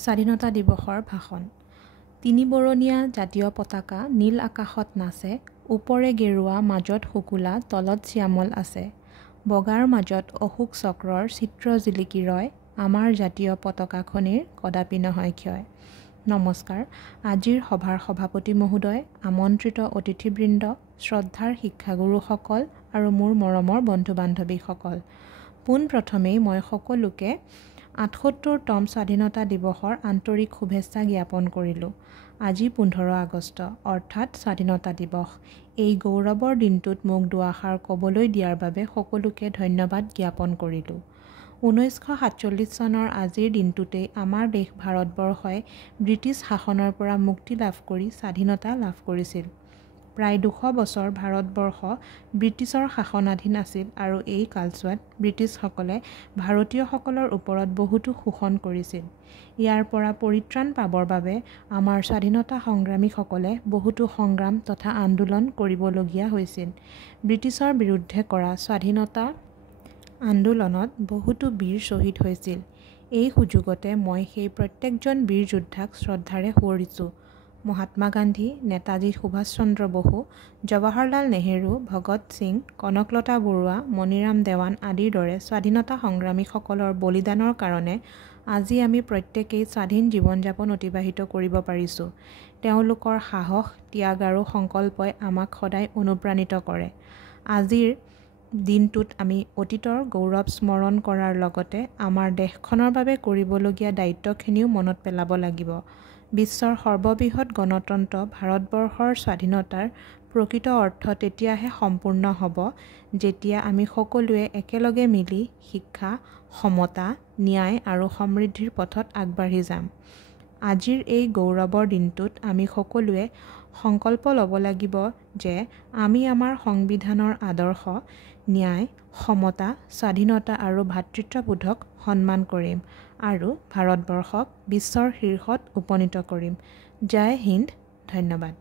স্বাধীনতা দিৱসৰ ভাষণ। তিনিবৰণীয়া জাতীয় পতাকা নীল আকাশত নাচে, ওপৰে গেৰুৱা, মাজত শুকুলা, তলত শ্যামল আছে। বগাৰ মাজত অশোক চক্ৰৰ চিত্ৰ জিলিকি ৰয়, আমাৰ জাতীয় পতাকাখনিৰ কদাপি নহয় ক্ষয়। নমস্কাৰ। আজিৰ সভাৰ সভাপতি মহোদয়, আমন্ত্ৰিত অতিথিবৃন্দ, শ্ৰদ্ধাৰ শিক্ষাগুৰুসকল আৰু মোৰ মৰমৰ বন্ধু-বান্ধৱীসকল, পোনপ্ৰথমেই মই সকলোকে ৭৮তম স্বাধীনতা দিৱসৰ আন্তৰিক শুভেচ্ছা জ্ঞাপন কৰিলোঁ। আজি ১৫ আগষ্ট, অৰ্থাৎ স্বাধীনতা দিৱস। এই গৌৰৱৰ দিনটোত মোক দুআষাৰ ক'বলৈ দিয়াৰ বাবে সকলোকে ধন্যবাদ জ্ঞাপন কৰিলোঁ। ১৯৪৭ চনৰ আজিৰ দিনটোতেই আমাৰ দেশ ভাৰতবৰ্ষই ব্ৰিটিছ শাসনৰ পৰা মুক্তি লাভ কৰি স্বাধীনতা লাভ কৰিছিল। প্ৰায় ২০০ বছৰ ভাৰতবৰ্ষ ব্ৰিটিছৰ শাসনাধীন আছিল আৰু এই কালছোৱাত ব্ৰিটিছসকলে ভাৰতীয়সকলৰ ওপৰত বহুতো শোষণ কৰিছিল। ইয়াৰ পৰা পৰিত্ৰাণ পাবৰ বাবে আমাৰ স্বাধীনতা সংগ্ৰামীসকলে বহুতো সংগ্ৰাম তথা আন্দোলন কৰিবলগীয়া হৈছিল। ব্ৰিটিছৰ বিৰুদ্ধে কৰা স্বাধীনতা আন্দোলনত বহুতো বীৰ শ্বহীদ হৈছিল। এই সুযোগতে মই সেই প্ৰত্যেকজন বীৰ যোদ্ধাক শ্ৰদ্ধাৰে সোঁৱৰিছোঁ। মহাত্মা গান্ধী, নেতাজী সুভাষ চন্দ্ৰ বসু, জৱাহৰলাল নেহেৰু, ভগত সিং, কনকলতা বৰুৱা, মণিৰাম দেৱান আদিৰ দৰে স্বাধীনতা সংগ্ৰামীসকলৰ বলিদানৰ কাৰণে আজি আমি প্ৰত্যেকেই স্বাধীন জীৱন-যাপন অতিবাহিত কৰিব পাৰিছোঁ। তেওঁলোকৰ সাহস, ত্যাগ আৰু সংকল্পই আমাক সদায় অনুপ্ৰাণিত কৰে। আজিৰ দিনটোত আমি অতীতৰ গৌৰৱ স্মৰণ কৰাৰ লগতে আমাৰ দেশখনৰ বাবে কৰিবলগীয়া দায়িত্বখিনিও মনত পেলাব লাগিব। বিশ্বৰ সৰ্ববৃহৎ গণতন্ত্ৰ ভাৰতবৰ্ষৰ স্বাধীনতাৰ প্ৰকৃত অৰ্থ তেতিয়াহে সম্পূৰ্ণ হ'ব, যেতিয়া আমি সকলোৱে একেলগে মিলি শিক্ষা, সমতা, ন্যায় আৰু সমৃদ্ধিৰ পথত আগবাঢ়ি যাম। আজিৰ এই গৌৰৱৰ দিনটোত আমি সকলোৱে সংকল্প ল'ব লাগিব যে আমি আমাৰ সংবিধানৰ আদৰ্শ, ন্যায়, সমতা, স্বাধীনতা আৰু ভাতৃত্ববোধক সন্মান কৰিম আৰু ভাৰতবৰ্ষক বিশ্বৰ শীৰ্ষত উপনীত কৰিম। জয় হিন্দ, ধন্যবাদ।